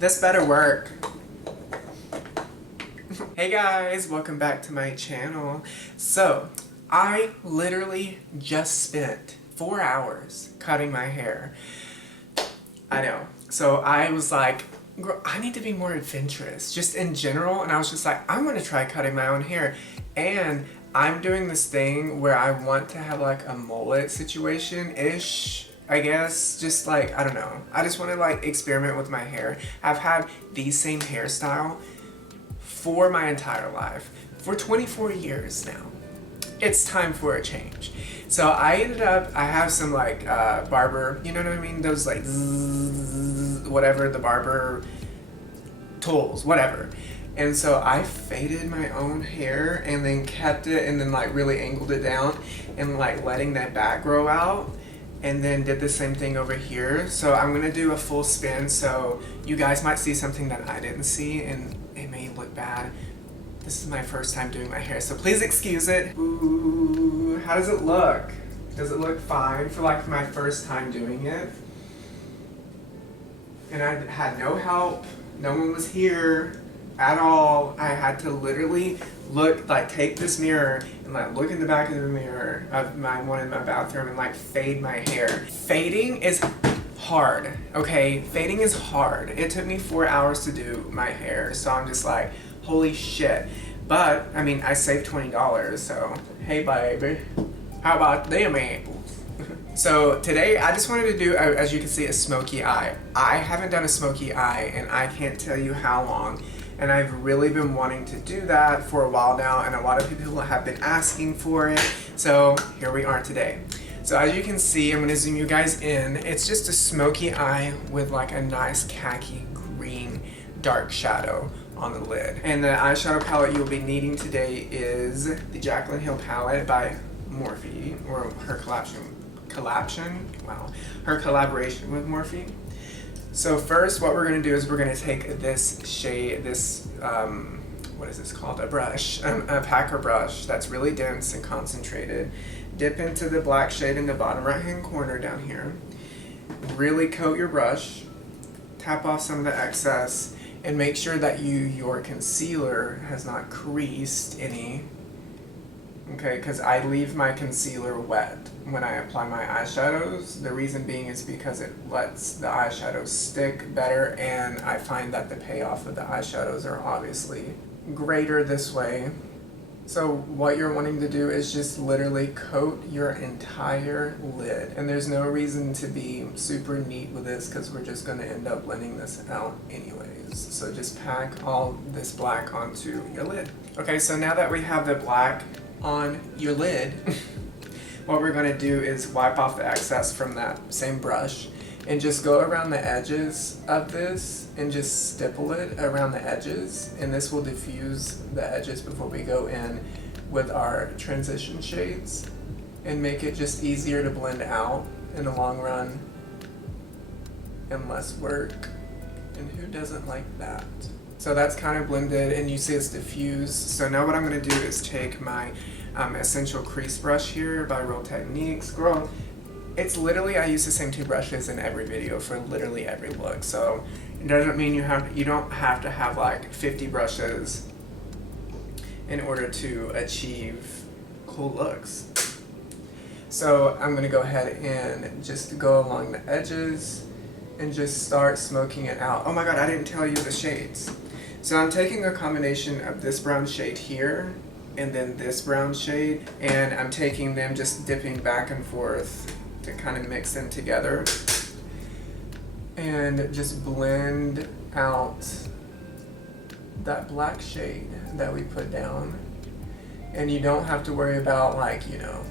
This better work. Hey guys, welcome back to my channel. So, I literally just spent 4 hours cutting my hair. I know. So I was like, girl, I need to be more adventurous, just in general. And I was just like, I'm gonna try cutting my own hair. And I'm doing this thing where I want to have like a mullet situation-ish, I guess. Just like, I don't know. I just want to like experiment with my hair. I've had the same hairstyle for my entire life, for 24 years now. It's time for a change. So I ended up, I have some like barber, you know what I mean? Those like zzz, whatever, the barber tools, whatever. And so I faded my own hair and then kept it and then like really angled it down and like letting that back grow out. And then did the same thing over here. So I'm gonna do a full spin so you guys might see something that I didn't see and it may look bad. This is my first time doing my hair, so please excuse it. Ooh, how does it look? Does it look fine for like my first time doing it? And I had no help. No one was here at all. I had to literally look, like take this mirror and like look in the back of the mirror of my one in my bathroom and like fade my hair. Fading is hard, okay? Fading is hard. It took me 4 hours to do my hair, so I'm just like, holy shit. But, I mean, I saved $20, so hey baby, how about them apples? So today I just wanted to do, as you can see, a smoky eye. I haven't done a smoky eye and I can't tell you how long. And I've really been wanting to do that for a while now, and a lot of people have been asking for it. So here we are today. So as you can see, I'm gonna zoom you guys in. It's just a smoky eye with like a nice khaki green dark shadow on the lid. And the eyeshadow palette you'll be needing today is the Jaclyn Hill palette by Morphe, or her collaboration with Morphe. So first what we're going to do is we're going to take this shade, what is this called? A brush, a packer brush that's really dense and concentrated. Dip into the black shade in the bottom right hand corner down here. Really coat your brush, tap off some of the excess, and make sure that your concealer has not creased any. Okay, because I leave my concealer wet when I apply my eyeshadows. The reason being is because it lets the eyeshadows stick better, and I find that the payoff of the eyeshadows are obviously greater this way. So what you're wanting to do is just literally coat your entire lid. And there's no reason to be super neat with this because we're just going to end up blending this out anyways. So just pack all this black onto your lid. Okay, so now that we have the black on your lid, what we're going to do is wipe off the excess from that same brush and just go around the edges of this and just stipple it around the edges, and this will diffuse the edges before we go in with our transition shades and make it just easier to blend out in the long run and less work. And who doesn't like that? So that's kind of blended and you see it's diffused. So now what I'm going to do is take my Essential Crease Brush here by Real Techniques. Girl, it's literally, I use the same two brushes in every video for literally every look. So it doesn't mean you don't have to have like 50 brushes in order to achieve cool looks. So I'm going to go ahead and just go along the edges and just start smoking it out. Oh my god, I didn't tell you the shades. So I'm taking a combination of this brown shade here and then this brown shade, and I'm taking them, just dipping back and forth to kind of mix them together and just blend out that black shade that we put down. And you don't have to worry about like, you know,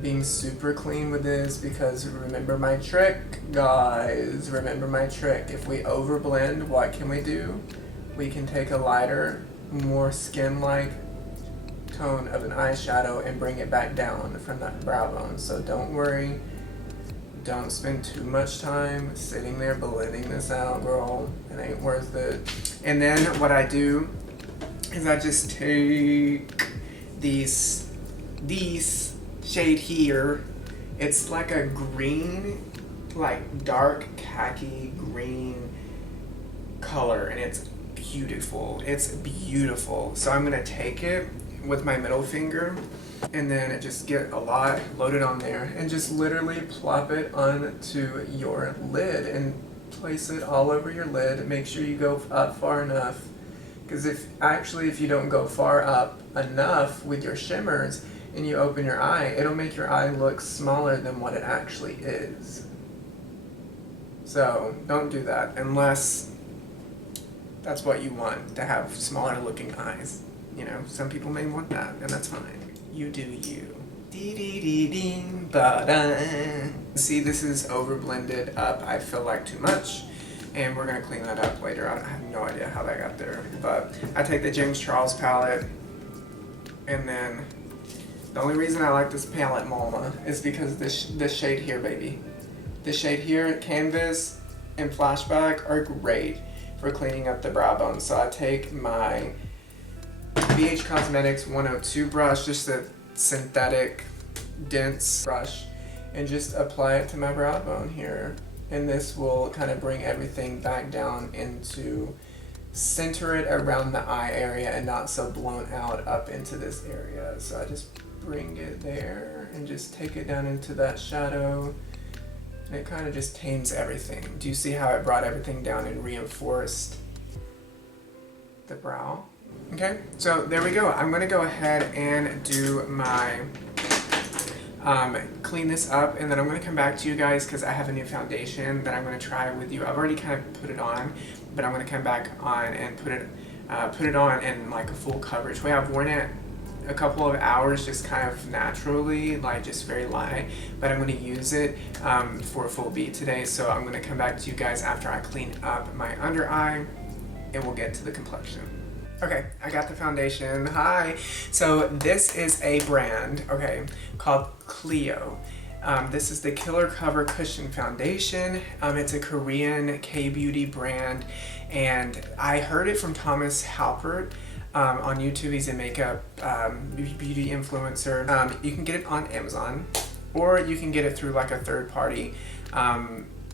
being super clean with this, because remember my trick, guys, remember my trick. If we overblend, what can we do? We can take a lighter, more skin-like tone of an eyeshadow and bring it back down from that brow bone. So don't worry, don't spend too much time sitting there blending this out, girl. It ain't worth it. And then what I do is I just take these shade here. It's like a green, like dark khaki green color and it's beautiful. It's beautiful. So I'm gonna take it with my middle finger and then just get a lot loaded on there and just literally plop it onto your lid and place it all over your lid. Make sure you go up far enough, because if you don't go far up enough with your shimmers and you open your eye, it'll make your eye look smaller than what it actually is. So don't do that unless that's what you want, to have smaller looking eyes. You know, some people may want that, and that's fine. You do you. See, this is over blended up, I feel like, too much, and we're gonna clean that up later. I have no idea how that got there, but I take the James Charles palette, and then the only reason I like this palette, mama, is because this shade here, baby. This shade here, Canvas and Flashback, are great for cleaning up the brow bone. So I take my BH Cosmetics 102 brush, just a synthetic dense brush, and just apply it to my brow bone here. And this will kind of bring everything back down into, center it around the eye area and not so blown out up into this area. So I just bring it there and just take it down into that shadow. And it kind of just tames everything. Do you see how it brought everything down and reinforced the brow? Okay, so there we go. I'm gonna go ahead and do my, clean this up, and then I'm gonna come back to you guys because I have a new foundation that I'm gonna try with you. I've already kind of put it on, but I'm gonna come back on and put it on in like a full coverage way. I've worn it a couple of hours just kind of naturally, like just very light, but I'm going to use it for a full beat today. So I'm going to come back to you guys after I clean up my under eye and we'll get to the complexion. Okay, I got the foundation. Hi. So this is a brand, okay, called Clio. This is the Killer Cover Cushion Foundation. It's a Korean K-beauty brand, and I heard it from Thomas Halpert. On YouTube. He's a makeup beauty influencer. You can get it on Amazon, or you can get it through like a third-party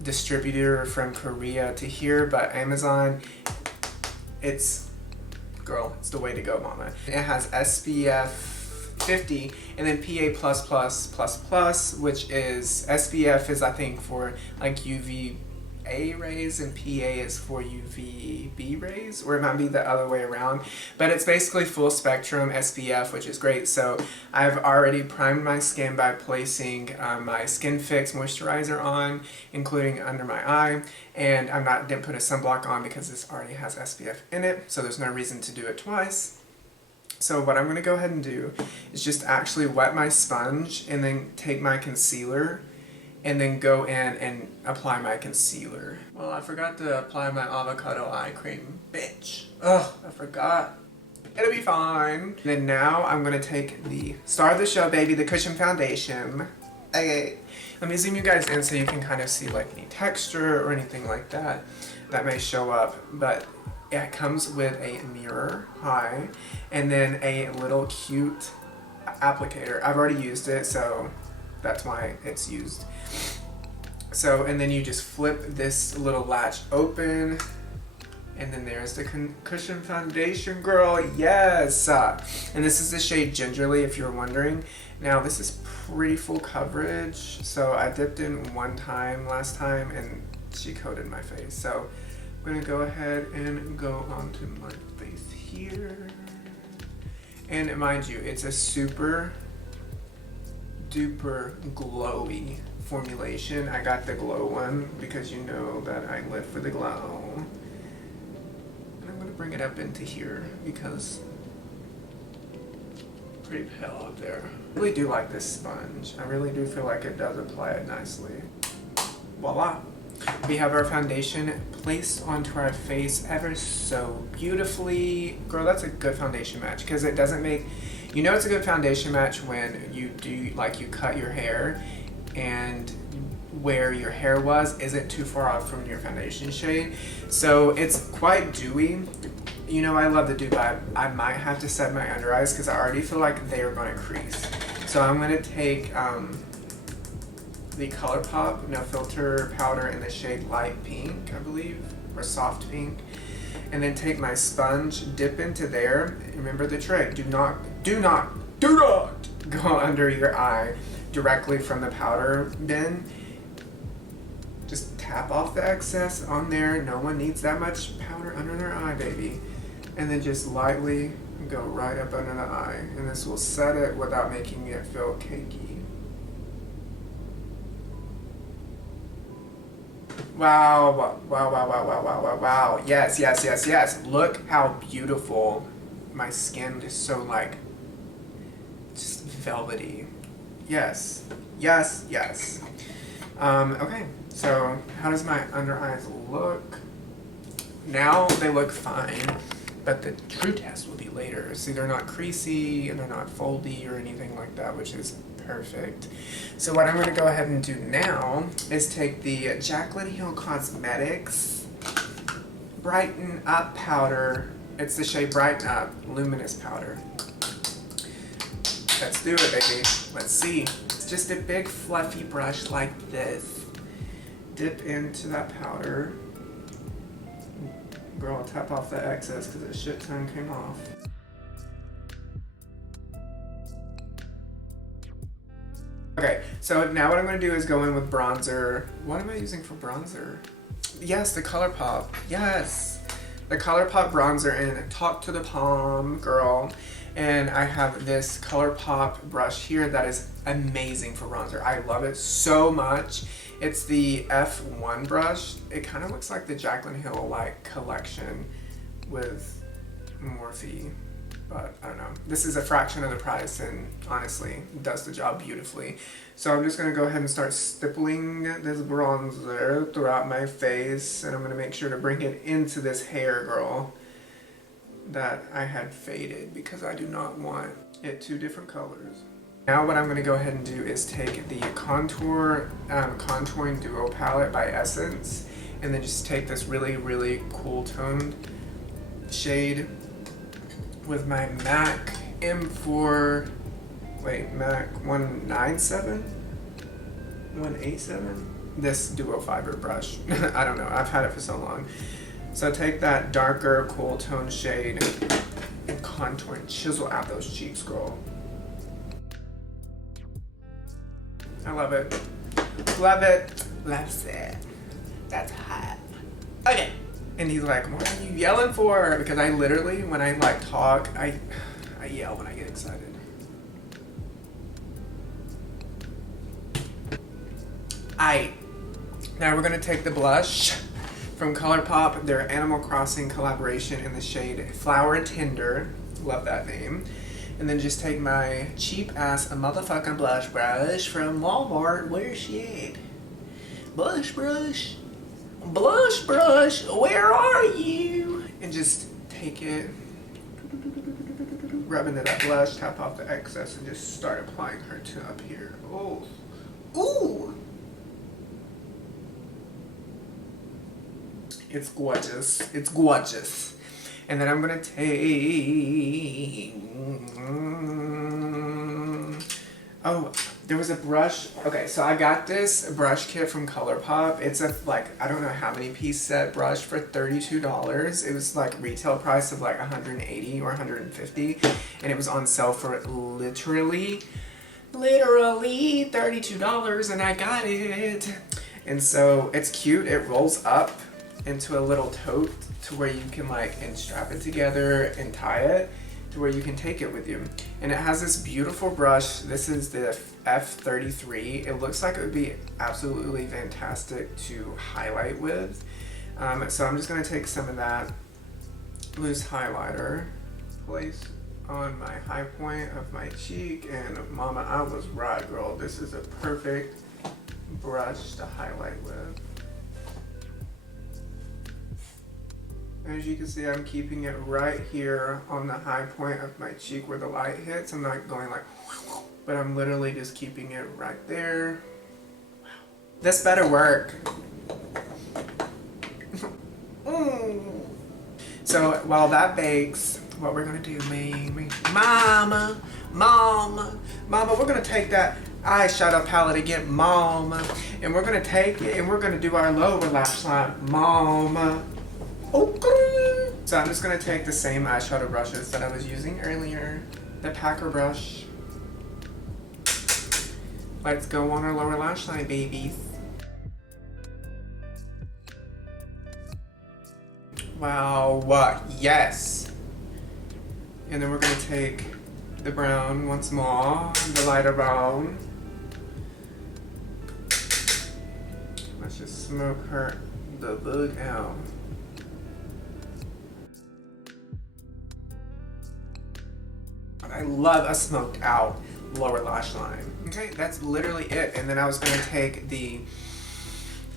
distributor from Korea to here, but Amazon, it's the way to go, mama. It has SPF 50 and then PA++++, which is, SPF is I think for like UVA rays and PA is for UVB rays, or it might be the other way around, but it's basically full spectrum SPF, which is great. So I've already primed my skin by placing my Skin Fix moisturizer on, including under my eye, and didn't put a sunblock on because this already has SPF in it, so there's no reason to do it twice. So what I'm going to go ahead and do is just actually wet my sponge and then take my concealer and then go in and apply my concealer. Well, I forgot to apply my avocado eye cream. Bitch. Ugh, I forgot. It'll be fine. Then now I'm gonna take the star of the show, baby, the Cushion Foundation. Okay. Let me zoom you guys in so you can kind of see like any texture or anything like that that may show up. But it comes with a mirror, hi, and then a little cute applicator. I've already used it, so that's why it's used. So, and then you just flip this little latch open, and then there's the Cushion Foundation, girl, yes! And this is the shade Gingerly, if you're wondering. Now, this is pretty full coverage, so I dipped in one time last time, and she coated my face. So, I'm gonna go ahead and go onto my face here. And mind you, it's a super duper glowy formulation. I got the glow one because you know that I live for the glow. And I'm gonna bring it up into here because I'm pretty pale up there. I really do like this sponge. I really do feel like it does apply it nicely. Voila! We have our foundation placed onto our face ever so beautifully. Girl, that's a good foundation match because it doesn't make, you know it's a good foundation match when you do, like you cut your hair and where your hair was isn't too far off from your foundation shade. So it's quite dewy. You know I love the dew, but I might have to set my under eyes because I already feel like they are going to crease. So I'm going to take the ColourPop No Filter powder in the shade Light Pink, I believe. or soft pink. And then take my sponge, dip into there. Remember the trick, do not go under your eye directly from the powder bin. Just tap off the excess on there. No one needs that much powder under their eye, baby. And then just lightly go right up under the eye. And this will set it without making it feel cakey. Wow, wow, wow, wow, wow, wow, wow, wow. Yes, yes, yes, yes. Look how beautiful my skin is, so like, just velvety. Yes, yes, yes. Okay, so how does my under eyes look? Now they look fine, but the true test will be later. See, they're not creasy and they're not foldy or anything like that, which is perfect. So what I'm going to go ahead and do now is take the Jaclyn Hill Cosmetics Brighten Up powder. It's the shade Brighten Up Luminous Powder. Let's do it, baby. Let's see. It's just a big fluffy brush like this. Dip into that powder. Girl, tap off the excess because a shit ton came off. Okay, so now what I'm going to do is go in with bronzer. What am I using for bronzer? Yes, the ColourPop. Yes! The ColourPop bronzer in Talk to the Palm, girl. And I have this ColourPop brush here that is amazing for bronzer. I love it so much. It's the F1 brush. It kind of looks like the Jaclyn Hill like collection with Morphe. But I don't know. This is a fraction of the price and honestly does the job beautifully. So I'm just going to go ahead and start stippling this bronzer throughout my face. And I'm going to make sure to bring it into this hair, girl, that I had faded because I do not want it two different colors. Now what I'm going to go ahead and do is take the Contouring Duo palette by Essence and then just take this really, really cool toned shade with my MAC M4, MAC 197? 187? This duo fiber brush. I don't know, I've had it for so long. So take that darker, cool tone shade and contour and chisel out those cheeks, girl. I love it. Love it. Loves it. That's hot. Okay. And he's like, what are you yelling for? Because I literally, when I like talk, I yell when I get excited. Now we're going to take the blush from ColourPop, their Animal Crossing collaboration in the shade Flower Tender. Love that name. And then just take my cheap ass motherfucking blush brush from Walmart. Where's she at? Blush brush. Blush brush, where are you? And just take it, rub into that blush, tap off the excess, and just start applying her to up here. Oh, ooh! It's gorgeous. It's gorgeous. And then I'm gonna take. Oh, there was a brush. Okay, so I got this brush kit from ColourPop. It's a I don't know how many piece set brush for $32. It was like retail price of like $180 or $150, and it was on sale for literally $32, and I got it. And so it's cute. It rolls up into a little tote to where you can and strap it together and tie it to where you can take it with you. And it has this beautiful brush. This is the F33. It looks like it would be absolutely fantastic to highlight with. So I'm just gonna take some of that loose highlighter, place on my high point of my cheek, and mama, I was right, girl. This is a perfect brush to highlight with. As you can see, I'm keeping it right here on the high point of my cheek where the light hits. I'm not going but I'm literally just keeping it right there. Wow. This better work. So while that bakes, what we're gonna do, Mama, we're gonna take that eyeshadow palette again, Mama, and we're gonna take it and we're gonna do our lower lash line, Mama. Okay. So I'm just going to take the same eyeshadow brushes that I was using earlier. The Packer brush. Let's go on our lower lash line, babies. Wow, yes. And then we're going to take the brown once more, the lighter brown. Let's just smoke her the look out. I love a smoked out lower lash line. Okay, that's literally it. And then I was going to take the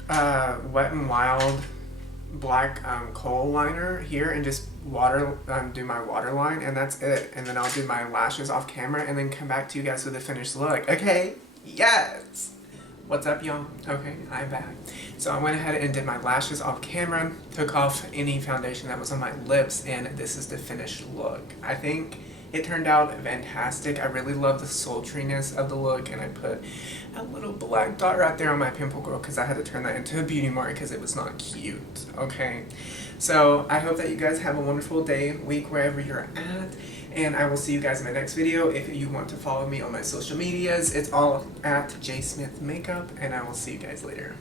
Wet n Wild black kohl liner here and just do my waterline, and that's it. And then I'll do my lashes off camera and then come back to you guys with a finished look. Okay? Yes! What's up, y'all? Okay, I'm back. So I went ahead and did my lashes off camera, took off any foundation that was on my lips, and this is the finished look. I think it turned out fantastic. I really love the sultriness of the look, and I put a little black dot right there on my pimple girl because I had to turn that into a beauty mark because it was not cute, okay? So I hope that you guys have a wonderful day, week, wherever you're at, and I will see you guys in my next video. If you want to follow me on my social medias, it's all at jsmithmakeup, and I will see you guys later.